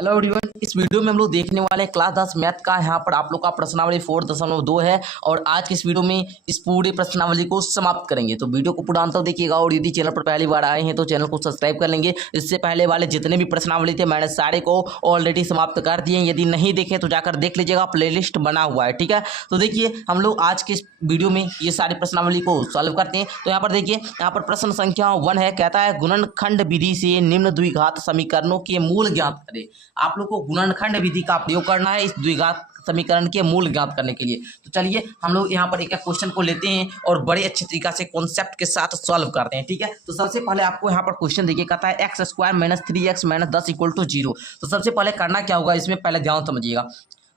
Hello everyone, इस video में हम लोग देखने वाले हैं क्लास 10 मैथ का। यहाँ पर आप लोग का प्रश्नावली 4.2 है और आज के इस वीडियो में इस पूरी प्रश्नावली को समाप्त करेंगे। तो वीडियो को पूरा अंत तक देखिएगा और यदि चैनल पर पहली बार आए हैं तो चैनल को सब्सक्राइब कर लेंगे। इससे पहले वाले जितने भी प्रश्नावली थे मैंने सारे को ऑलरेडी समाप्त कर दिए हैं। यदि नहीं देखे तो जाकर देख लीजिएगा, प्लेलिस्ट बना हुआ है, ठीक है। तो देखिए हम लोग आज के इस वीडियो में ये सारी प्रश्नावली को सॉल्व करते हैं। तो यहाँ पर देखिए, यहाँ पर प्रश्न संख्या 1 है, कहता है गुणनखंड विधि से निम्न द्विघात समीकरणों के मूल ज्ञात करें। आप लोग को गुणनखंड विधि का प्रयोग करना है इस द्विघात समीकरण के मूल ज्ञात करने के लिए। तो चलिए हम लोग यहाँ पर एक एक क्वेश्चन को लेते हैं और बड़े अच्छे तरीका से कॉन्सेप्ट के साथ सॉल्व करते हैं, ठीक है। तो सबसे पहले आपको यहाँ पर क्वेश्चन देखिए, कहता है x² - 3x - 10 = 0। तो सबसे पहले करना क्या होगा, इसमें पहले ध्यान समझिएगा।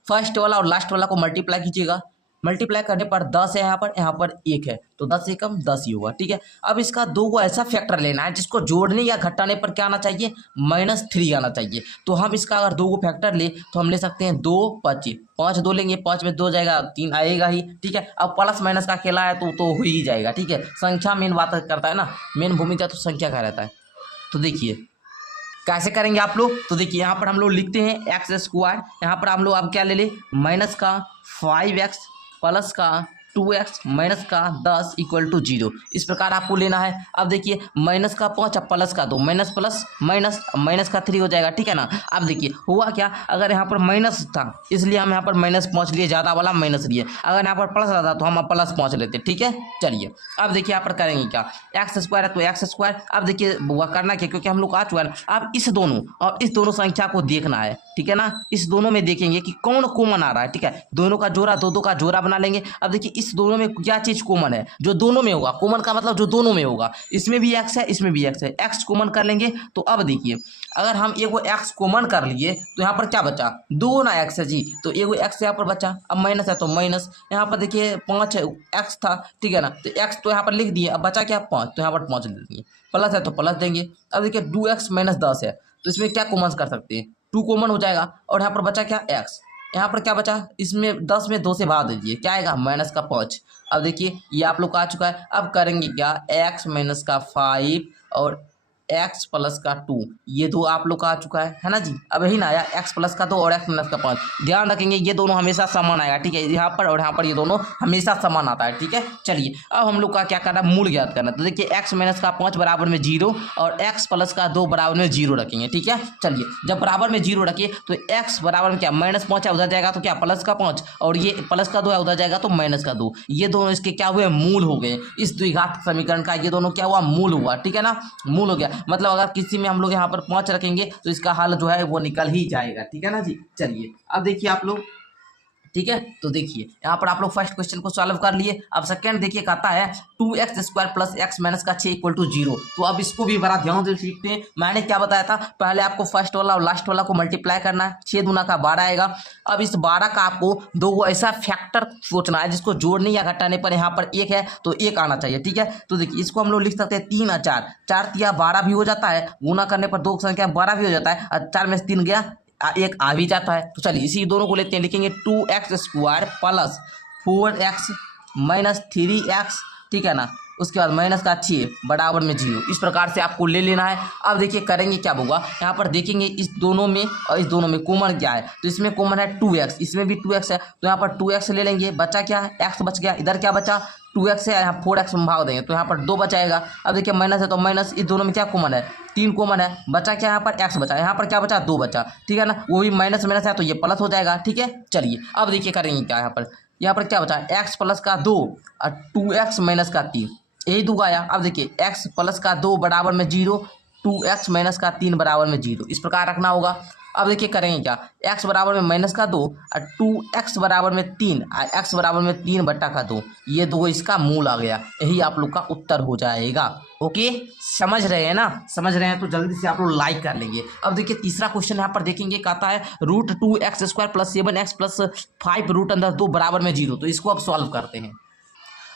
फर्स्ट वाला और लास्ट वाला को मल्टीप्लाई कीजिएगा। मल्टीप्लाई करने पर 10 है, यहाँ पर 1 है, तो 10 से कम 10 ही होगा, ठीक है। अब इसका दो को ऐसा फैक्टर लेना है जिसको जोड़ने या घटाने पर क्या आना चाहिए, -3 आना चाहिए। तो हम इसका अगर दो को फैक्टर ले तो हम ले सकते हैं 2 5 5 2 लेंगे, 5 में 2 जाएगा, 3 आएगा ही, ठीक है। अब प्लस माइनस का खेला है तो हो ही जाएगा, ठीक है। संख्या मेन बात करता है ना, मेन भूमिका तो संख्या का रहता है। तो देखिए कैसे करेंगे आप लोग। तो देखिए यहाँ पर हम लोग लिखते हैं x², यहाँ पर हम लोग अब क्या ले ले, माइनस का 5x प्लस का 2x माइनस का 10 = 0। इस प्रकार आपको लेना है। अब देखिए माइनस का 5 अब प्लस का 2, माइनस प्लस माइनस, माइनस का 3 हो जाएगा, ठीक है ना। अब देखिए हुआ क्या, अगर यहाँ पर माइनस था इसलिए हम यहाँ पर -5 लिए, ज़्यादा वाला माइनस लिए। अगर यहाँ पर प्लस आता तो हम +5 लेते, ठीक है। चलिए अब देखिए यहाँ पर करेंगे क्या, x² है तो x²। अब देखिए वो करना क्या, क्योंकि हम लोग आ चुका है ना। अब इस दोनों और इस दोनों संख्या को देखना है, ठीक है ना। इस दोनों में देखेंगे कि कौन कॉमन आ रहा है, ठीक है। दोनों का जोड़ा, दो का जोड़ा बना लेंगे। अब देखिए इस दोनों में क्या चीज कॉमन है, जो दोनों में होगा, कॉमन का मतलब जो दोनों में होगा। इसमें भी x है, इसमें भी x है, x कॉमन कर लेंगे। तो अब देखिए अगर हम एगो x कॉमन कर लिए तो यहाँ पर क्या बचा, 2 ना x है जी, तो एगो x यहाँ पर बचा। अब माइनस है तो माइनस, यहाँ पर देखिए 5 x था, ठीक है ना। तो x तो यहाँ पर लिख दिए, अब बचा क्या 5, तो यहाँ पर 5 लिख दिए। प्लस है तो प्लस देंगे। अब देखिए 2x - 10 है, तो इसमें क्या कॉमन कर सकते हैं, 2 कॉमन हो जाएगा। और यहाँ पर बचा क्या x, यहाँ पर क्या बचा, इसमें 10 में 2 से भाग दीजिए, क्या आएगा -5। अब देखिए ये आप लोग का आ चुका है। अब करेंगे क्या, x - 5 और x प्लस का 2, ये दो आप लोग का आ चुका है ना जी। अब यही ना आया, x प्लस का 2 और x माइनस का 5। ध्यान रखेंगे ये दोनों हमेशा समान आएगा, ठीक है। यहाँ पर और यहाँ पर ये दोनों हमेशा समान आता है, ठीक है। चलिए अब हम लोग का क्या करना है, मूल ज्ञात करना है। तो देखिए x माइनस का 5 बराबर में 0 और x प्लस का 2 बराबर में 0 रखेंगे, ठीक है। चलिए जब बराबर में 0 रखिए तो x बराबर में क्या, -5 है, उधर जाएगा तो क्या प्लस का 5, और ये प्लस का 2 है, उधर जाएगा तो माइनस का 2। ये दोनों इसके क्या हुए, मूल हो गए। इस द्विघात समीकरण का ये दोनों क्या हुआ, मूल हुआ, ठीक है ना। मूल हो गया, मतलब अगर किसी में हम लोग यहाँ पर 5 रखेंगे तो इसका हल जो है वो निकल ही जाएगा, ठीक है ना जी। चलिए अब देखिए आप लोग, ठीक है। तो देखिए यहाँ पर आप लोग फर्स्ट क्वेश्चन को सॉल्व कर लिए। अब सेकंड देखिए, कहता है 2x² + x - 6 = 0। तो अब इसको भी बड़ा ध्यान से सीखते हैं। मैंने क्या बताया था, पहले आपको फर्स्ट वाला और लास्ट वाला को मल्टीप्लाई करना है, 6 दूना का 12 आएगा। अब इस 12 का आपको दो ऐसा फैक्टर सोचना है जिसको जोड़ने या घटाने पर यहाँ पर 1 है तो 1 आना चाहिए, ठीक है। तो देखिए इसको हम लोग लिख सकते हैं 3 और 4, 4 तिया 12 भी हो जाता है, गुना करने पर 2 संख्या 12 भी हो जाता है, और 4 में से 3 गया, 1 आ भी जाता है। तो चलिए इसी दोनों को लेते हैं, लिखेंगे 2x² + 4x - 3x, ठीक है ना। उसके बाद माइनस का 6 बराबर में 0। इस प्रकार से आपको ले लेना है। अब देखिए करेंगे क्या होगा, यहाँ पर देखेंगे इस दोनों में और इस दोनों में कॉमन क्या है, तो इसमें कॉमन है 2x, इसमें भी 2x है, तो यहाँ पर 2x ले लेंगे। बचा क्या है, x बच गया, इधर क्या बचा 2x है, यहाँ 4x में भाग देंगे तो यहाँ पर 2 बचाएगा। अब देखिए माइनस है तो माइनस, इस दोनों में क्या कॉमन है, 3 कॉमन है, बचा क्या, यहाँ पर x बचा, यहाँ पर क्या बचा 2 बचा, ठीक है ना। वो भी माइनस माइनस है तो ये प्लस हो जाएगा, ठीक है। चलिए अब देखिए करेंगे क्या, यहाँ पर क्या बचा, x प्लस का 2 और 2x माइनस का 3, यही दो आया। अब देखिए x प्लस का 2 बराबर में 0, 2x माइनस का 3 बराबर में 0, इस प्रकार रखना होगा। अब देखिए करेंगे क्या, x बराबर में -2 और 2x बराबर में 3 और x बराबर में 3/2, ये दो इसका मूल आ गया। यही आप लोग का उत्तर हो जाएगा। ओके, समझ रहे हैं ना, समझ रहे हैं तो जल्दी से आप लोग लाइक कर लेंगे। अब देखिए तीसरा क्वेश्चन यहाँ पर देखेंगे, कहता है √2x² + 7x + 5 √2 बराबर में 0। तो इसको अब सॉल्व करते हैं।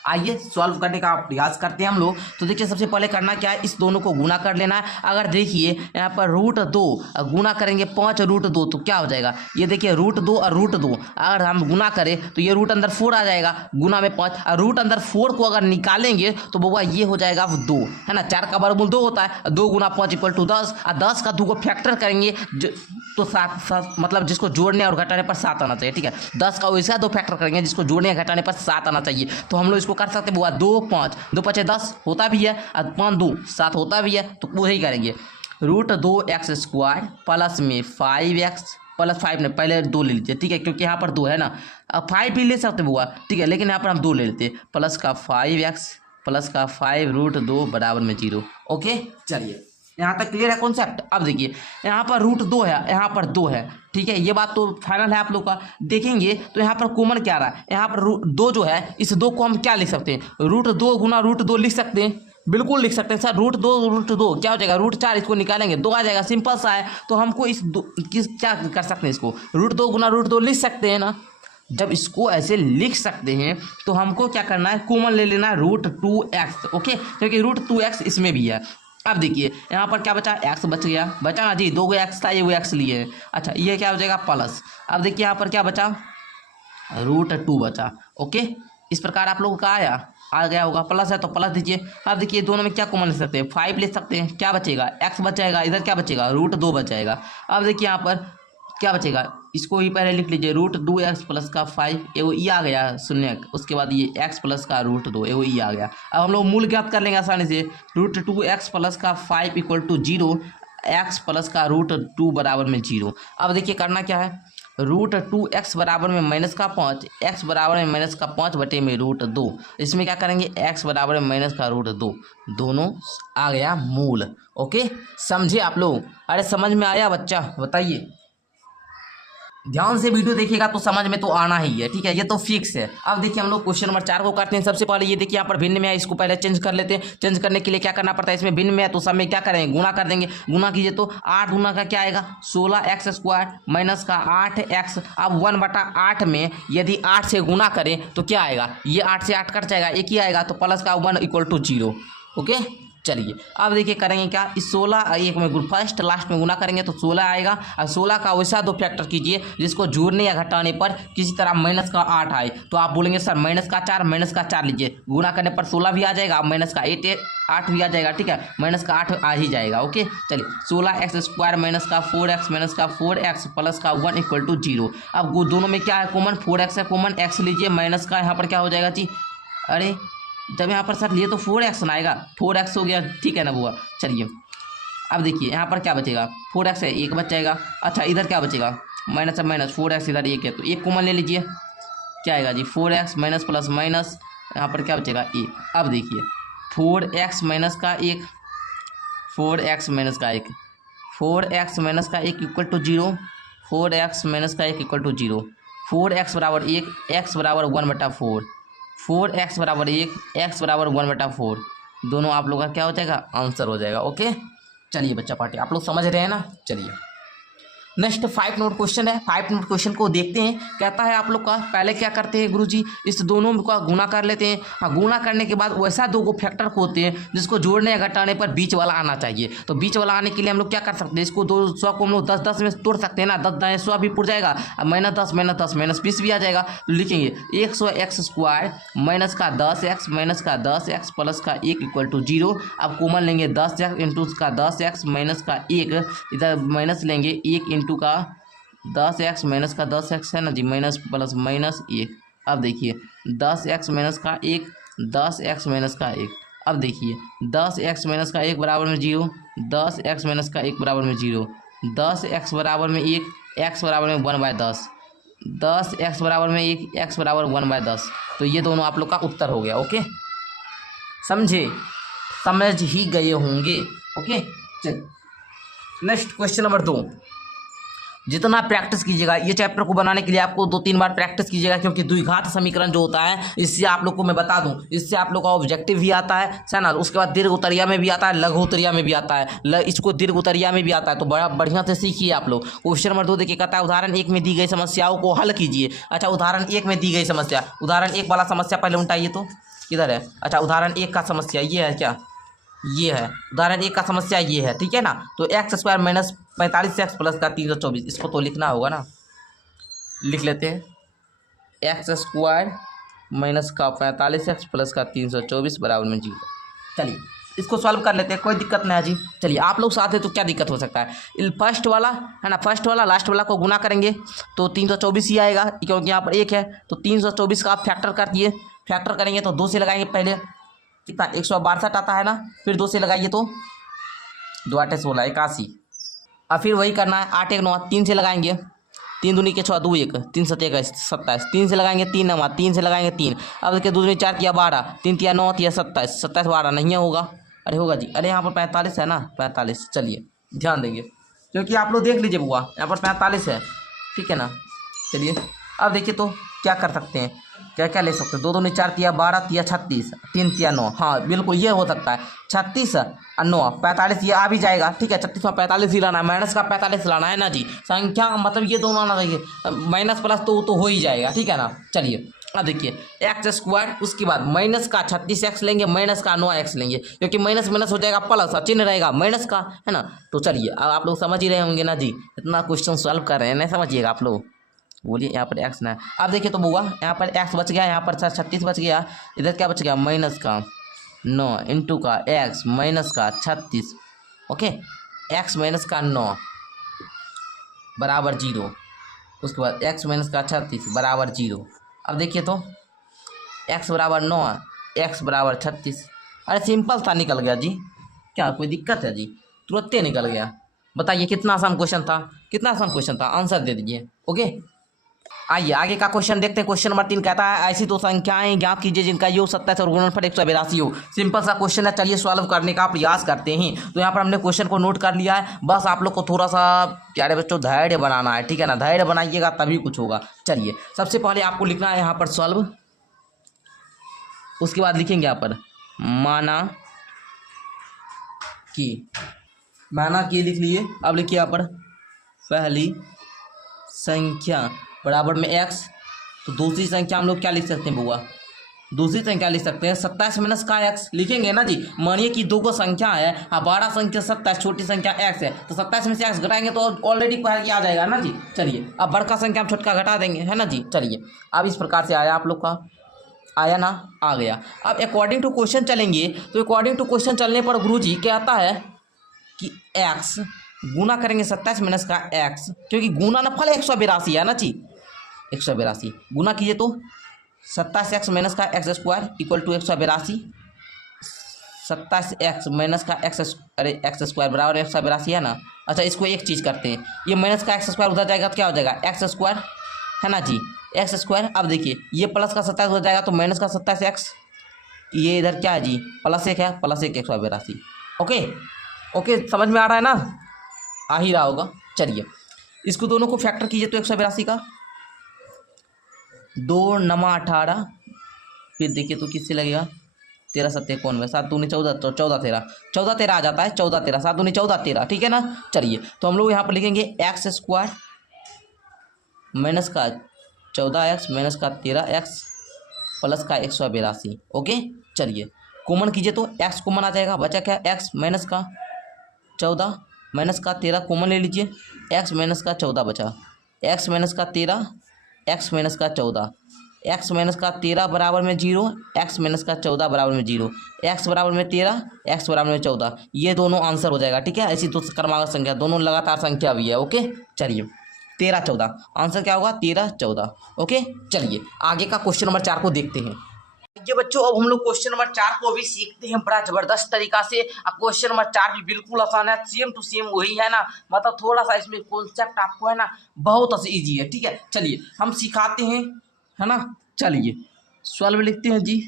आइए सॉल्व करने का प्रयास करते हैं हम लोग। तो देखिए सबसे पहले करना क्या है, इस दोनों को गुना कर लेना है। अगर देखिए यहाँ पर √2 गुना करेंगे 5√2 तो क्या हो जाएगा, ये देखिए √2 और √2 अगर हम गुना करें तो ये रूट अंदर 4 आ जाएगा, गुना में 5 और रूट अंदर 4 को अगर निकालेंगे तो बउआ ये हो जाएगा 2, है ना। 4 का वर्गमूल 2 होता है, 2 गुना 5 = 10 और 10 का 2 को फैक्टर करेंगे तो 7 मतलब जिसको जोड़ने और घटाने पर 7 आना चाहिए, ठीक है। 10 का वैसा 2 फैक्टर करेंगे जिसको जोड़ने या घटाने पर 7 आना चाहिए। तो हम लोग इसको कर सकते हैं बुआ 2 5 2 5 10 होता भी है और 5 2 7 होता भी है, तो वही करेंगे। √2x² प्लस में 5x प्लस 5 ने पहले 2 ले लीजिए, ठीक है, क्योंकि यहाँ पर 2 है ना। अब 5 भी ले सकते बुआ, ठीक है, लेकिन यहाँ पर हम 2 ले लेते हैं। प्लस का 5x प्लस का 5 √2 बराबर में 0। ओके चलिए यहाँ तक क्लियर है कॉन्सेप्ट। अब देखिए यहाँ पर √2 है, यहाँ पर 2 है, ठीक है, ये बात तो फाइनल है आप लोग का। देखेंगे तो यहाँ पर कॉमन क्या रहा है, यहाँ पर 2 जो है इस 2 को हम क्या लिख सकते हैं, √2 गुना √2 लिख सकते हैं, बिल्कुल लिख सकते हैं सर। √2 क्या हो जाएगा, √4 इसको निकालेंगे 2 आ जाएगा, सिंपल सा है। तो हमको इस क्या कर सकते हैं, इसको √2 गुना √2 लिख सकते हैं ना। जब इसको ऐसे लिख सकते हैं तो हमको क्या करना है, कॉमन ले लेना है √2x, ओके, क्योंकि √2x इसमें भी है। अब देखिए यहाँ पर क्या बचा, x बचा ना जी, 2 x था, ये वो x लिए है। अच्छा ये क्या हो जाएगा प्लस। अब देखिए यहाँ पर क्या बचा, √2 बचा, ओके। इस प्रकार आप लोगों का आ गया होगा, प्लस है तो प्लस दीजिए। अब देखिए दोनों में क्या कॉमन ले सकते हैं, 5 ले सकते हैं, क्या बचेगा x बचेगा, इधर क्या बचेगा √2 बचेगा। अब देखिए यहाँ पर क्या बचेगा, इसको ही पहले लिख लीजिए, √2x प्लस का 5 एगो ई आ गया शून्य, उसके बाद ये x प्लस का √2 एगो ई आ गया। अब हम लोग मूल ज्ञात कर लेंगे आसानी से, √2x प्लस का 5 = 0, x प्लस का √2 बराबर में 0। अब देखिए करना क्या है, √2x बराबर में -5, x बराबर में -5 बटे में √2, इसमें क्या करेंगे x बराबर में -√2, दोनों आ गया मूल। ओके समझे आप लोग, अरे समझ में आया बच्चा, बताइए। ध्यान से वीडियो देखिएगा तो समझ में तो आना ही है, ठीक है, ये तो फिक्स है। अब देखिए हम लोग क्वेश्चन नंबर 4 को करते हैं। सबसे पहले ये देखिए यहाँ पर भिन्न में है, इसको पहले चेंज कर लेते हैं। चेंज करने के लिए क्या करना पड़ता है, इसमें भिन्न में है तो सब में क्या करेंगे, गुना कर देंगे। गुना कीजिए तो 8 गुना का क्या आएगा, 16x² माइनस का 8x। अब 1/8 में यदि 8 से गुना करें तो क्या आएगा, ये 8 से 8 कट जाएगा, एक ही आएगा, तो प्लस का 1 = 0। ओके चलिए अब देखिए करेंगे क्या, इस 16 एक में फर्स्ट लास्ट में गुना करेंगे तो 16 आएगा, और 16 का वैसा 2 फैक्टर कीजिए जिसको जोड़ने या घटाने पर किसी तरह माइनस का 8 आए। तो आप बोलेंगे सर माइनस का 4 लीजिए, गुना करने पर 16 भी आ जाएगा, माइनस का 8 भी आ जाएगा, ठीक है, माइनस का 8 आ ही जाएगा। ओके चलिए 16x² माइनस का 4x माइनस का 4x प्लस का 1 = 0। अब दोनों में क्या है कॉमन, 4x है कॉमन, x लीजिए, माइनस का यहाँ पर क्या हो जाएगा जी, अरे जब यहाँ पर सर लिए तो 4x ना आएगा, 4x हो गया, ठीक है ना बुआ। चलिए अब देखिए यहाँ पर क्या बचेगा, 4x है, 1 बच जाएगा। अच्छा इधर क्या बचेगा, माइनस है माइनस, 4x इधर 1 है तो 1 कॉमन ले लीजिए, क्या आएगा जी 4x माइनस प्लस माइनस, यहाँ पर क्या बचेगा 1। अब देखिए 4x माइनस का 1, 4x माइनस का 1, 4x माइनस का 1 = 0, 4x माइनस का 1 = 0, 4x बराबर 1, x बराबर 1/4, 4x बराबर 1, x बराबर 1/4, दोनों आप लोग का क्या हो जाएगा, आंसर हो जाएगा। ओके चलिए बच्चा पार्टी आप लोग समझ रहे हैं ना। चलिए नेक्स्ट 5 नोट क्वेश्चन है। 5 नोट क्वेश्चन को देखते हैं। कहता है आप लोग का पहले क्या करते हैं गुरुजी, इस दोनों का गुना कर लेते हैं। हाँ गुना करने के बाद वैसा 2 को फैक्टर होते हैं जिसको जोड़ने या घटाने पर बीच वाला आना चाहिए। तो बीच वाला आने के लिए हम लोग क्या कर सकते हैं, इसको 200 को हम लोग 10 में तोड़ सकते हैं ना, 10 100 भी पुर जाएगा, -10 -10 भी आ जाएगा। तो लिखेंगे 100x² माइनस का 10x माइनस का 10x प्लस का 1 = 0। अब कॉमन लेंगे 10x इंटू का 10x माइनस का 1, इधर माइनस लेंगे 1 इंटू का 10x माइनस का 10x है ना जी, माइनस प्लस माइनस 1। अब देखिए 10x माइनस का 1, 10x माइनस का 1। अब देखिए 10x माइनस का 1 बराबर में 0, 10x माइनस का 1 बराबर में 0, 10x बराबर में 1, x बराबर में 1/10, 10x बराबर में 1, x बराबर 1/10। तो ये दोनों आप लोग का उत्तर हो गया। ओके समझे, समझ ही गए होंगे। ओके चल नेक्स्ट क्वेश्चन नंबर 2। जितना प्रैक्टिस कीजिएगा, ये चैप्टर को बनाने के लिए आपको 2-3 बार प्रैक्टिस कीजिएगा, क्योंकि द्विघात समीकरण जो होता है इससे आप लोग को मैं बता दूं, इससे आप लोग का ऑब्जेक्टिव भी आता है ना, उसके बाद दीर्घ उत्तरीय में भी आता है, लघु उत्तरीय में भी आता है, इसको दीर्घ उत्तरीय में भी आता है। तो बड़ा बढ़िया से सीखिए आप लोग। क्वेश्चन नंबर 2 देखिए, कहता है उदाहरण 1 में दी गई समस्याओं को हल कीजिए। अच्छा उदाहरण 1 में दी गई समस्या, उदाहरण 1 वाला समस्या पहले उल्टाइए तो किधर है? अच्छा, उदाहरण 1 का समस्या ये है क्या? ये है उदाहरण 1 का समस्या ये है, ठीक है ना। तो x square minus 45x plus का 324, इसको तो लिखना होगा ना, लिख लेते हैं। एक्स स्क्वायर माइनस का 45x प्लस का 324 बराबर में 0। चलिए इसको सॉल्व कर लेते हैं, कोई दिक्कत नहीं है जी। चलिए आप लोग साथ हैं तो क्या दिक्कत हो सकता है। फर्स्ट वाला है ना, फर्स्ट वाला लास्ट वाला को गुना करेंगे तो 324 ही आएगा, क्योंकि यहाँ पर 1 है। तो 324 का आप फैक्टर कर दिए, फैक्टर करेंगे तो 2 से लगाएंगे पहले, कितना 162 आता है ना, फिर 2 से लगाइए तो 2 8 16 81। अब फिर वही करना है, 8 1 9, 3 से लगाएंगे, 3 दूनी के 6 2 1 3 7 21 27, 3 से लगाएंगे 3 9, 3 से लगाएंगे 3। अब देखिए 2 दूनी 4 किया 12, 3 तिया 9 तिया 27, 27 12 नहीं होगा, अरे होगा जी, अरे यहाँ पर 45 है ना, 45। चलिए ध्यान देंगे, क्योंकि आप लोग देख लीजिए बुआ, यहाँ पर 45 है, ठीक है ना। चलिए अब देखिए तो क्या कर सकते हैं, क्या क्या ले सकते हैं। 2 दूनी 4 तिया 12 तिया 36, 3 तिया 9, हाँ बिल्कुल ये हो सकता है। 36 और 9 45 ये आ भी जाएगा, ठीक है। 36 में 45 ही लाना है, माइनस का 45 लाना है ना जी। संख्या मतलब ये दोनों आना चाहिए, माइनस प्लस तो हो ही जाएगा, ठीक है ना। चलिए अब देखिए एक्स स्क्वायर, उसके बाद माइनस का 36x लेंगे, माइनस का 9x लेंगे, क्योंकि माइनस माइनस हो जाएगा प्लस, चिन्ह रहेगा माइनस का, है ना। तो चलिए अब आप लोग समझ ही रहे होंगे ना जी, इतना क्वेश्चन सॉल्व कर रहे हैं, नहीं समझिएगा आप लोग, बोलिए यहाँ पर x ना है। अब देखिए तो बुआ यहाँ पर x बच गया, यहाँ पर 36 बच गया, इधर क्या बच गया माइनस का 9 इंटू का x माइनस का 36, ओके। x माइनस का 9 बराबर 0, उसके बाद x माइनस का 36 बराबर 0। अब देखिए तो x बराबर 9 x बराबर 36, अरे सिंपल था, निकल गया जी, क्या कोई दिक्कत है जी, तुरंत निकल गया। बताइए कितना आसान क्वेश्चन था, कितना आसान क्वेश्चन था, आंसर दे दीजिए, ओके। आइए आगे का क्वेश्चन देखते हैं। क्वेश्चन नंबर 3 कहता है ऐसी 2 संख्याएं ज्ञात कीजिए जिनका योग 27 और गुणनफल 182 हो। सिंपल सा क्वेश्चन है, चलिए सॉल्व करने का प्रयास करते हैं। तो यहाँ पर हमने क्वेश्चन को नोट कर लिया है, बस आप लोग को थोड़ा सा प्यारे बच्चों धैर्य बनाना है, ठीक है ना। धैर्य बनाइएगा तभी कुछ होगा। चलिए सबसे पहले आपको लिखना है यहाँ पर सॉल्व, उसके बाद लिखेंगे यहाँ पर माना कि लिख लिए। अब लिखिए यहाँ पर पहली संख्या बराबर में x, तो दूसरी संख्या हम लोग क्या लिख सकते हैं बुआ, दूसरी संख्या लिख सकते हैं 27 माइनस का x लिखेंगे ना जी। मानिए कि 2 को संख्या है, हाँ बड़ा संख्या 27, छोटी संख्या x है, तो 27 में से x घटाएंगे तो ऑलरेडी पहले आ जाएगा ना जी। चलिए अब बड़का संख्या हम छोटका घटा देंगे, है ना जी। चलिए अब इस प्रकार से आया आप लोग का, आया ना, आ गया। अब अकॉर्डिंग टू क्वेश्चन चलेंगे, तो अकॉर्डिंग टू क्वेश्चन चलने पर गुरुजी क्या आता है कि x गुना करेंगे 27 माइनस का x, क्योंकि गुना ना फल 182 है ना जी, 182 गुना कीजिए तो 27x माइनस का x square equal to 182, 27x minus का एक्स, अरे एक्स स्क्वायर बराबर 182 है ना। अच्छा इसको एक चीज़ करते हैं, ये माइनस का एक्स स्क्वायर उधर जाएगा तो क्या हो जाएगा एक्स स्क्वायर, है ना जी, एक्स स्क्वायर। अब देखिए ये प्लस का 27 हो जाएगा तो माइनस का 27x, ये इधर क्या है जी प्लस 1 है, प्लस 1 182, ओके ओके समझ में आ रहा है ना, आ ही रहा होगा। चलिए इसको दोनों को फैक्टर कीजिए तो 182 का 2 नमा 18, फिर देखिए तो किससे लगेगा 13 7 91, 7 दूनी 14, 14 13, 14 13 आ जाता है, 14 13, 7 दूनी 14 13, ठीक है ना। चलिए तो हम लोग यहाँ पर लिखेंगे एक्स स्क्वायर माइनस का 14x माइनस का 13x प्लस का 182, ओके। चलिए कॉमन कीजिए तो x कॉमन आ जाएगा, बचा क्या x माइनस का 14 माइनस का 13 कॉमन ले लीजिए, x माइनस का 14 बचा, x माइनस का 13 x माइनस का 14, x माइनस का 13 बराबर में 0, x माइनस का 14 बराबर में 0, x बराबर में 13 x बराबर में 14, ये दोनों आंसर हो जाएगा, ठीक है। ऐसी 2 क्रमागत संख्या, दोनों लगातार संख्या भी है, ओके। चलिए 13 14 आंसर क्या होगा 13 14, ओके। चलिए आगे का क्वेश्चन नंबर 4 को देखते हैं। ये बच्चों अब हम लोग क्वेश्चन नंबर 4 को भी सीखते हैं बड़ा जबरदस्त तरीका से। क्वेश्चन नंबर 4 भी बिल्कुल आसान है, सेम टू सेम वही है ना, मतलब थोड़ा सा इसमें कॉन्सेप्ट आपको है ना बहुत इजी है, ठीक है। चलिए हम सिखाते हैं, है ना। चलिए सॉल्व लिखते हैं जी।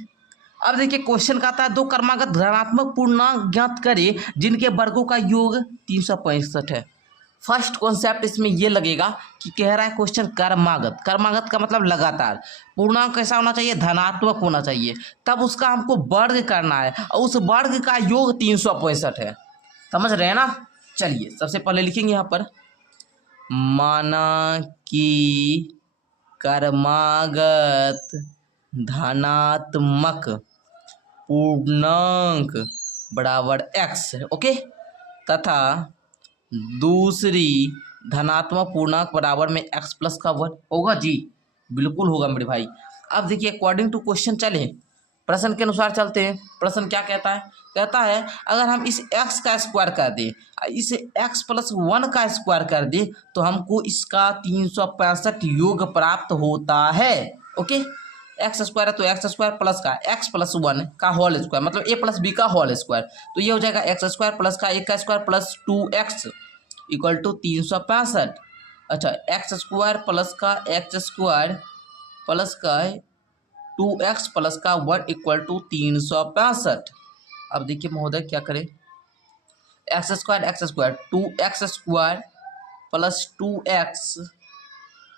अब देखिए क्वेश्चन का आता है 2 क्रमागत धनात्मक पूर्णांक ज्ञात करें जिनके वर्गों का योग 365 है। फर्स्ट कॉन्सेप्ट इसमें ये लगेगा कि कह रहा है क्वेश्चन कर्मागत, कर्मागत का मतलब लगातार, पूर्णांक कैसा होना चाहिए धनात्मक होना चाहिए, तब उसका हमको वर्ग करना है और उस वर्ग का योग 365 है, समझ रहे हैं ना। चलिए सबसे पहले लिखेंगे यहाँ पर माना कि कर्मागत धनात्मक पूर्णांक बराबर x है, ओके, तथा दूसरी धनात्मक पूर्णांक बराबर में x प्लस का वर्ग होगा जी, बिल्कुल होगा मेरे भाई। अब देखिए अकॉर्डिंग टू क्वेश्चन चले, प्रश्न के अनुसार चलते हैं। प्रश्न क्या कहता है? कहता है अगर हम इस x का स्क्वायर कर दें, इसे x प्लस 1 का स्क्वायर कर दें तो हमको इसका 365 योग प्राप्त होता है, ओके। एक्स स्क्वायर है तो एक्स स्क्वायर प्लस का x प्लस 1 का होल स्क्वायर, मतलब a प्लस बी का होल स्क्वायर, तो ये हो जाएगा एक्स स्क्वायर प्लस का 1 का square plus 2x equal to 365। अच्छा, एक्स स्क्वायर प्लस का एक्स स्क्वायर प्लस का 2x प्लस का 1 इक्वल टू 365। अब देखिए महोदय क्या करें, x square 2x square plus 2x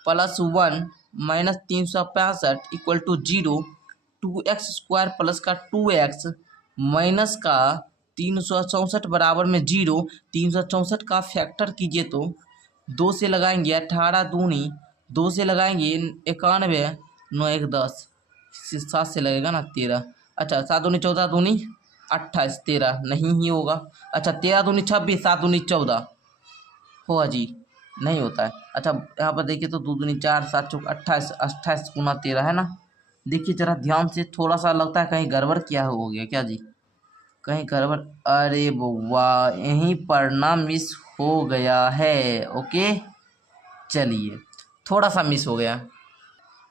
plus 1 minus 365 equal to 0, 2x square plus का 2x माइनस का 364 बराबर में 0। 364 का फैक्टर कीजिए तो 2 से लगाएंगे 18 दूनी, 2 से लगाएंगे 91, 9 1 10, 7 से लगेगा ना 13। अच्छा, 7 दूनी 14 दूनी 28, 13 नहीं ही होगा। अच्छा, 13 दूनी 26, 7 दूनी 14 होगा जी, नहीं होता है। अच्छा, यहाँ पर देखिए तो 2 दूनी 4, 7 चौक 28, 28 गुना 13 है ना। देखिए जरा ध्यान से, थोड़ा सा लगता है कहीं गड़बड़ क्या हो गया क्या जी, कहीं गड़बड़, अरे बउआ यहीं पर ना मिस हो गया है, ओके। चलिए थोड़ा सा मिस हो गया।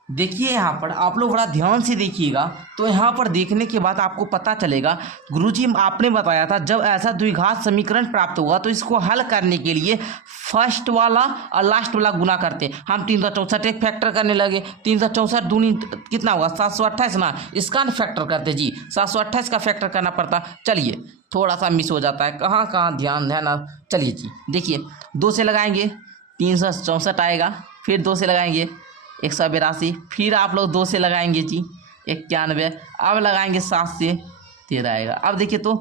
देखिए यहाँ पर आप लोग बड़ा ध्यान से देखिएगा, तो यहाँ पर देखने के बाद आपको पता चलेगा, गुरुजी आपने बताया था जब ऐसा द्विघात समीकरण प्राप्त होगा तो इसको हल करने के लिए फर्स्ट वाला और लास्ट वाला गुना करते। हम 364 एक फैक्टर करने लगे, 364 दूनी कितना होगा 728 ना, इसका फैक्टर करते जी, 728 का फैक्टर करना पड़ता। चलिए थोड़ा सा मिस हो जाता है, कहाँ कहाँ ध्यान देना। चलिए जी देखिए, 2 से लगाएंगे 364 आएगा, फिर 2 से लगाएंगे 182, फिर आप लोग 2 से लगाएंगे जी 91, अब लगाएंगे 7 से 13 आएगा। अब देखिए तो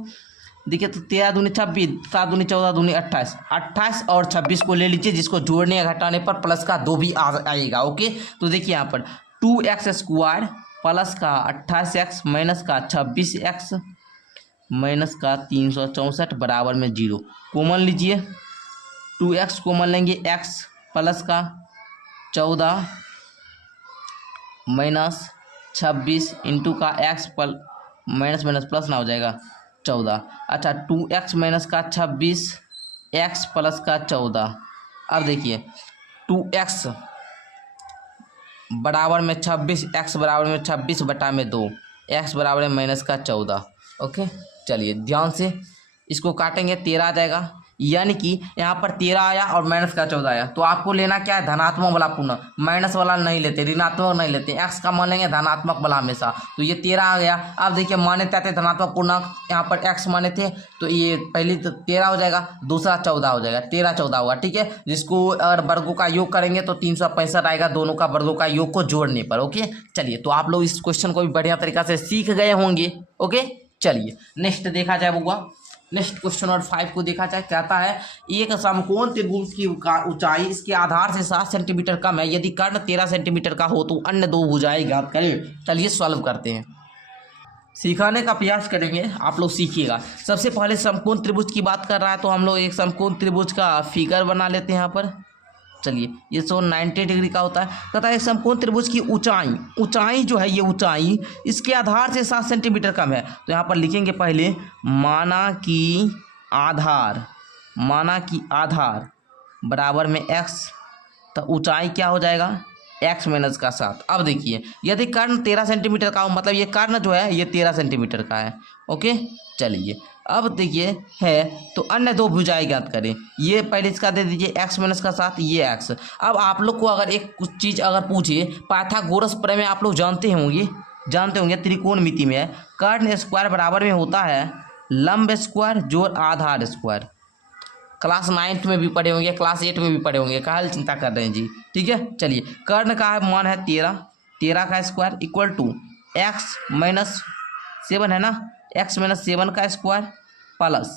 13 दूनी 26, 7 दूनी 14 दूनी 28, 28 और 26 को ले लीजिए, जिसको जोड़ने या घटाने पर प्लस का 2 भी आएगा, ओके। तो देखिए यहाँ पर 2x स्क्वायर प्लस का 28x माइनस का 26x माइनस का 364 बराबर में 0, कॉमन लीजिए, 2x कॉमन लेंगे, x प्लस का 14 माइनस 26 इंटू का x पल माइनस माइनस प्लस ना हो जाएगा 14। अच्छा, 2x माइनस का 26 x प्लस का 14। अब देखिए 2x बराबर में 26, x बराबर में 26 बटा में 2, x बराबर में माइनस का 14, ओके। चलिए ध्यान से इसको काटेंगे, 13 आ जाएगा, यानी कि यहाँ पर 13 आया और माइनस का 14 आया, तो आपको लेना क्या है, धनात्मक वाला पूर्ण, माइनस वाला नहीं लेते, ऋणात्मक नहीं लेते, एक्स का मान लेंगे धनात्मक वाला हमेशा। तो ये 13 आ गया। अब देखिए माने थे धनात्मक पूर्णांक, यहाँ पर एक्स माने थे, तो ये पहली तो 13 हो जाएगा, दूसरा 14 हो जाएगा, 13 14 होगा, ठीक है। जिसको अगर वर्गों का योग करेंगे तो 365 आएगा, दोनों का वर्गों का योग को जोड़ने पर, ओके। चलिए तो आप लोग इस क्वेश्चन को भी बढ़िया तरीका से सीख गए होंगे, ओके। चलिए नेक्स्ट देखा जाए बुआ, नेक्स्ट क्वेश्चन नंबर 5 को देखा जाए। कहता है एक समकोण त्रिभुज की ऊंचाई इसके आधार से 7 सेंटीमीटर कम है, यदि कर्ण 13 सेंटीमीटर का हो तो अन्य दो भुजाएं ज्ञात करें। चलिए सॉल्व करते हैं, सिखाने का प्रयास करेंगे, आप लोग सीखिएगा। सबसे पहले समकोण त्रिभुज की बात कर रहा है, तो हम लोग एक समकोण त्रिभुज का फिगर बना लेते हैं यहाँ पर। चलिए ये 90 डिग्री का होता है। कहता है समकोण त्रिभुज की ऊंचाई जो है, ये ऊंचाई इसके आधार से 7 सेंटीमीटर कम है, तो यहाँ पर लिखेंगे पहले माना कि आधार बराबर में x, तो ऊंचाई क्या हो जाएगा x माइनस का 7। अब देखिए यदि कर्ण 13 सेंटीमीटर का हो, मतलब ये कर्ण जो है ये 13 सेंटीमीटर का है, ओके। चलिए अब देखिए है, तो अन्य दो भुजाएं ज्ञात करें। ये पहले इसका दे दीजिए x माइनस का 7, ये x। अब आप लोग को अगर एक कुछ चीज़ अगर पूछे, पाइथागोरस प्रमेय आप लोग जानते होंगे, त्रिकोणमिति में कर्ण स्क्वायर बराबर में होता है लंब स्क्वायर जोड़ आधार स्क्वायर। क्लास 9 में भी पढ़े होंगे, क्लास 8 में भी पढ़े होंगे, काहे चिंता कर रहे हैं जी, ठीक है। चलिए कर्ण का मान है 13 का square equal to x minus 7 है ना, x माइनस 7 का स्क्वायर प्लस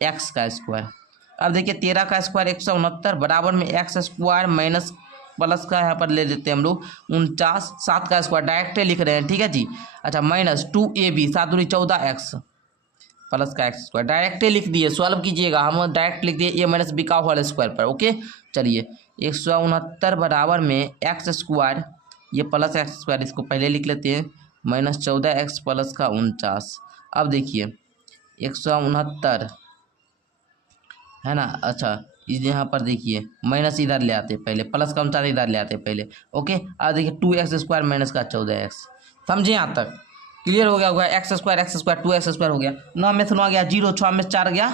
x का स्क्वायर। अब देखिए 13 का स्क्वायर 169 बराबर में x स्क्वायर माइनस प्लस का यहाँ पर ले लेते हैं हम लोग 49, 7 का स्क्वायर डायरेक्ट लिख रहे हैं, ठीक है जी। अच्छा माइनस 2ab 7 दूनी 14x प्लस का एक्स स्क्वायर डायरेक्ट लिख दिए, सॉल्व कीजिएगा, हम डायरेक्ट लिख दिए a माइनस बी का होल स्क्वायर पर। ओके चलिए 169 बराबर में एक्स स्क्वायर, ये प्लस एक्स स्क्वायर इसको पहले लिख लेते हैं, माइनस 14x प्लस का 49। अब देखिए 169 है ना। अच्छा इस यहाँ पर देखिए माइनस इधर ले आते पहले, प्लस का 49 इधर ले आते पहले। ओके अब देखिए 2x स्क्वायर माइनस का 14x, समझे यहाँ तक क्लियर हो गया होगा। एक्स स्क्वायर 2x स्क्वायर हो गया, 9 में से 9 गया 0, 6 में 4 गया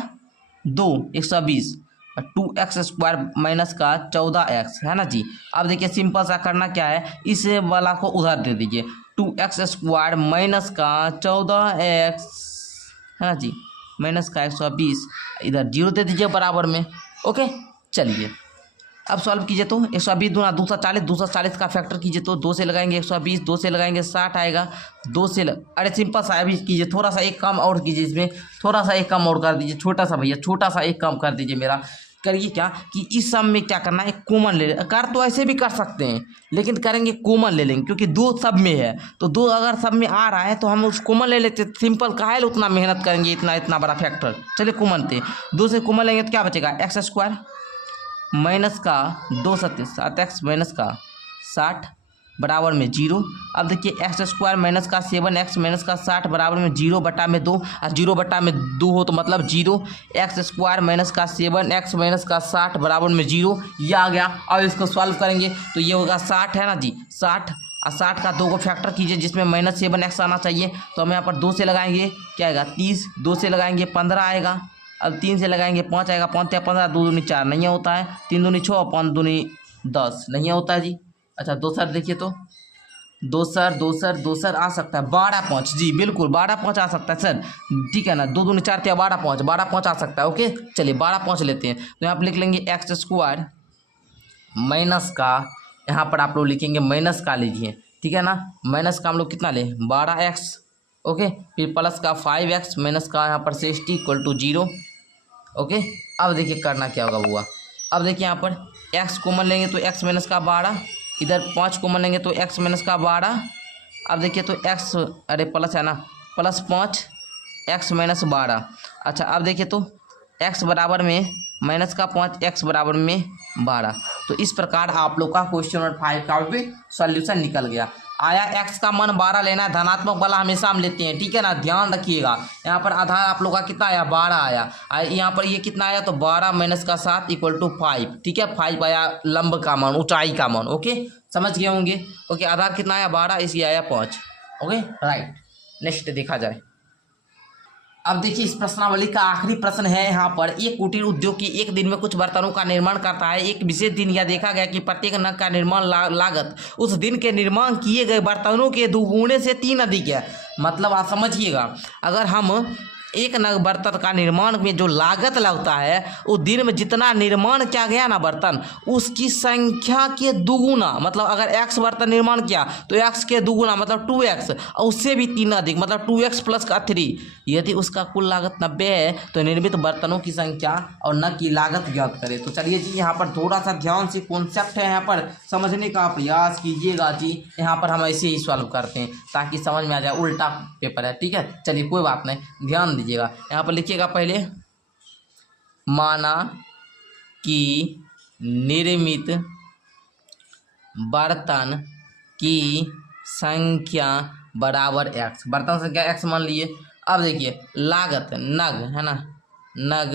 2, 120 और 2x स्क्वायर माइनस का 14x है ना जी। अब देखिए सिंपल सा करना क्या है, इस वाला को उधर दे दीजिए, 2x स्क्वायर माइनस का 14x है ना जी, माइनस का 120 इधर 0 दे दीजिए बराबर में। ओके चलिए अब सॉल्व कीजिए तो 120 दूना 240, 240 का फैक्टर कीजिए तो 2 से लगाएंगे 120, 2 से लगाएंगे 60 आएगा, 2 से अरे सिंपल सा अभी कीजिए, थोड़ा सा एक काम और कीजिए, इसमें थोड़ा सा एक काम और कर दीजिए, छोटा सा भैया छोटा सा एक काम कर दीजिए मेरा। करिए क्या कि इस सम में क्या करना है, कॉमन ले लें, कर तो ऐसे भी कर सकते हैं लेकिन करेंगे कॉमन ले लेंगे, क्योंकि 2 सब में है तो 2 अगर सब में आ रहा है तो हम उस कॉमन ले लेते, सिंपल काहे उतना मेहनत करेंगे, इतना बड़ा फैक्टर। चलिए कॉमन थे, 2 से कॉमन लेंगे तो क्या बचेगा, एक्स स्क्वायर माइनस का 2 7x माइनस का 60 बराबर में 0। अब देखिए एक्स स्क्वायर माइनस का 7x माइनस का 60 बराबर में 0 बटा में 2, और 0 बटा में 2 हो तो मतलब 0। एक्स स्क्वायर माइनस का 7x माइनस का 60 बराबर में 0, ये आ गया। अब इसको सॉल्व करेंगे तो ये होगा 60 है ना जी, 60 और 60 का 2 को फैक्टर कीजिए जिसमें माइनस 7x आना चाहिए, तो हम यहाँ पर 2 से लगाएंगे क्या आएगा 30, 2 से लगाएंगे 15 आएगा, अब 3 से लगाएंगे 5 आएगा, 5 या 15, 2 दूनी 4 नहीं होता है, 3 दूनी 6 और 5 दूनी 10 नहीं होता है जी। अच्छा दोसर देखिए तो दोसर आ सकता है 12 5 जी, बिल्कुल 12 5 आ सकता है सर, ठीक है ना, 2 दूनी 4 या 12 5 आ सकता है। ओके चलिए 12 5 लेते हैं, तो यहाँ पर लिख लेंगे एक्स स्क्वायर माइनस का, यहाँ पर आप लोग लिखेंगे माइनस का लीजिए, ठीक है ना, माइनस का हम लोग कितना लें 12x, ओके फिर प्लस का 5x माइनस का यहाँ पर 60 इक्वल टू 0। ओके अब देखिए करना क्या होगा बुआ, अब देखिए यहाँ पर x कॉमन लेंगे तो x माइनस का 12, इधर 5 कॉमन लेंगे तो x माइनस का 12। अब देखिए तो x अरे प्लस है ना, प्लस 5 x माइनस 12। अच्छा अब देखिए तो x बराबर में माइनस का 5 x बराबर में 12। तो इस प्रकार आप लोग का क्वेश्चन नंबर 5 का भी सॉल्यूशन निकल गया। आया x का मान 12 लेना है, धनात्मक वाला हमेशा हम लेते हैं, ठीक है ना, ध्यान रखिएगा। यहाँ पर आधा आप लोग का कितना आया 12 आया, यहाँ पर ये कितना आया तो 12 माइनस का 7 इक्वल टू 5, ठीक है, 5 आया लंब का मान, ऊंचाई का मान। ओके समझ गए होंगे। ओके आधार कितना आया 12, इसलिए आया 5। ओके राइट नेक्स्ट देखा जाए। अब देखिए इस प्रश्नावली का आखिरी प्रश्न है यहाँ पर, एक कुटीर उद्योग की एक दिन में कुछ बर्तनों का निर्माण करता है। एक विशेष दिन यह देखा गया कि प्रत्येक नग का निर्माण लागत उस दिन के निर्माण किए गए बर्तनों के दोगुने से 3 अधिक है। मतलब आप समझिएगा, अगर हम एक नग बर्तन का निर्माण में जो लागत लगता है उस दिन में जितना निर्माण किया गया ना बर्तन, उसकी संख्या के दुगुना, मतलब अगर x बर्तन निर्माण किया तो x के दुगुना मतलब 2x, और उससे भी 3 अधिक मतलब 2x प्लस का 3। यदि उसका कुल लागत 90 है तो निर्मित बर्तनों की संख्या और नग की लागत ज्ञात करें। तो चलिए जी यहाँ पर थोड़ा सा ध्यान से कॉन्सेप्ट है यहाँ पर समझने का प्रयास कीजिएगा जी। यहाँ पर हम ऐसे ही सॉल्व करते हैं ताकि समझ में आ जाए, उल्टा पेपर है, ठीक है। चलिए कोई बात नहीं, ध्यान दीजिएगा। यहाँ पर लिखिएगा पहले, माना कि निर्मित बर्तन की संख्या बराबर x, बर्तन संख्या x मान लिए। अब देखिए लागत नग है ना, नग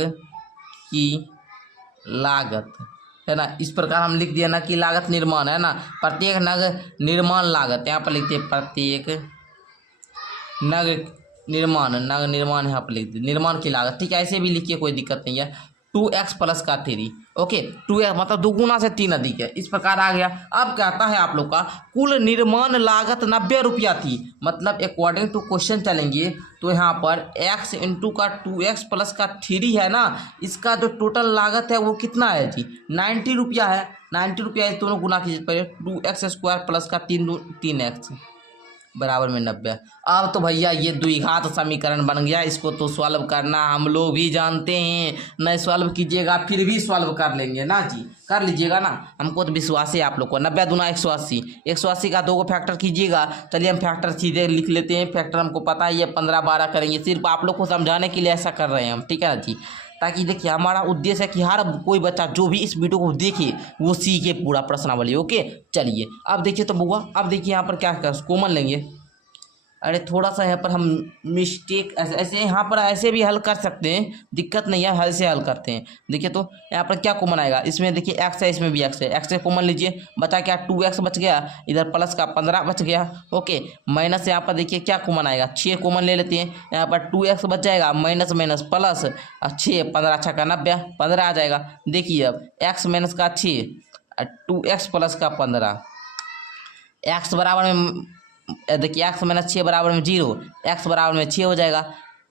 की लागत है ना, इस प्रकार हम लिख दिया नग की लागत निर्माण है ना, प्रत्येक नग निर्माण लागत, यहाँ पर लिखते प्रत्येक नग निर्माण, नग निर्माण यहाँ पर लिख दिया निर्माण की लागत, ठीक है, ऐसे भी लिखिए कोई दिक्कत नहीं है। 2x प्लस का 3, ओके 2x मतलब दुगुना से 3 अधिक है, इस प्रकार आ गया। अब कहता है आप लोग का कुल निर्माण लागत 90 रुपया थी, मतलब अकॉर्डिंग टू क्वेश्चन चलेंगे तो यहाँ पर x इंटू का 2x प्लस का 3 है ना, इसका जो टोटल लागत है वो कितना है जी 90 रुपया है। 90 रुपया इस दोनों गुना कीजिए, पहले 2x स्क्वायर प्लस का 3x बराबर में 90। अब तो भैया ये द्विघात समीकरण बन गया, इसको तो सॉल्व करना हम लोग भी जानते हैं। नहीं सॉल्व कीजिएगा फिर भी सॉल्व कर लेंगे ना जी, कर लीजिएगा ना, हमको तो विश्वास है आप लोग को। 90 दूना 180, 180 का 2 को फैक्टर कीजिएगा। चलिए हम फैक्टर सीधे लिख लेते हैं, फैक्टर हमको पता ही है 15 12 करेंगे, सिर्फ आप लोग को समझाने के लिए ऐसा कर रहे हैं हम, ठीक है ना जी। ताकि देखिए हमारा उद्देश्य है कि हर कोई बच्चा जो भी इस वीडियो को देखे वो सीखे पूरा प्रश्नावली। ओके चलिए अब देखिए तो बुआ, अब देखिए यहाँ पर क्या कॉमन लेंगे। अरे थोड़ा सा यहाँ पर हम मिस्टेक ऐसे यहाँ पर ऐसे भी हल कर सकते हैं, दिक्कत नहीं है, हल से हल करते हैं। देखिए तो यहाँ पर क्या कॉमन आएगा, इसमें देखिए एक्स है, इसमें भी एक्स है, एक्स से कॉमन लीजिए, बचा क्या 2x बच गया, इधर प्लस का 15 बच गया। ओके माइनस यहाँ पर देखिए क्या कॉमन आएगा, 6 कॉमन ले लेते हैं, यहाँ पर 2x बच जाएगा, माइनस माइनस प्लस 6 15 6 का 90 15 आ जाएगा। देखिए अब x माइनस का 6 2x प्लस का 15, x बराबर में देखिए x माइनस 6 बराबर में 0, x बराबर में 6 हो जाएगा।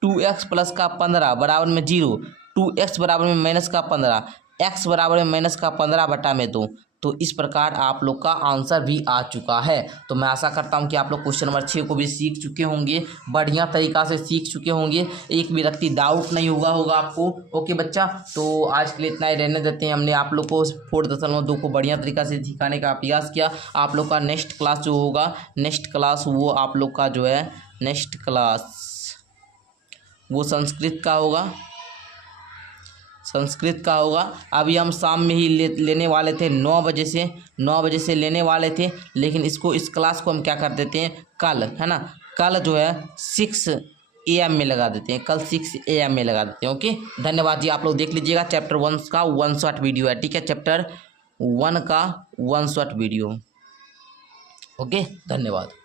2x प्लस का 15 बराबर में 0, 2x बराबर में माइनस का 15, x बराबर में माइनस का 15 बटा में 2। तो इस प्रकार आप लोग का आंसर भी आ चुका है। तो मैं आशा करता हूं कि आप लोग क्वेश्चन नंबर 6 को भी सीख चुके होंगे, बढ़िया तरीक़ा से सीख चुके होंगे, एक भी रत्ती डाउट नहीं होगा आपको। ओके बच्चा, तो आज के लिए इतना ही रहने देते हैं। हमने आप लोग को 4.2 को बढ़िया तरीक़ा से सिखाने का प्रयास किया। आप लोग का नेक्स्ट क्लास जो होगा, नेक्स्ट क्लास वो आप लोग का जो है नेक्स्ट क्लास वो संस्कृत का होगा, संस्कृत का होगा। अभी हम शाम में ही लेने वाले थे 9 बजे से लेने वाले थे, लेकिन इस क्लास को हम क्या कर देते हैं कल, है ना, कल जो है 6 AM में लगा देते हैं, कल 6 AM में लगा देते हैं। ओके धन्यवाद जी। आप लोग देख लीजिएगा चैप्टर 1 का 1 शॉट वीडियो है, ठीक है, चैप्टर 1 का 1 शॉट वीडियो। ओके धन्यवाद।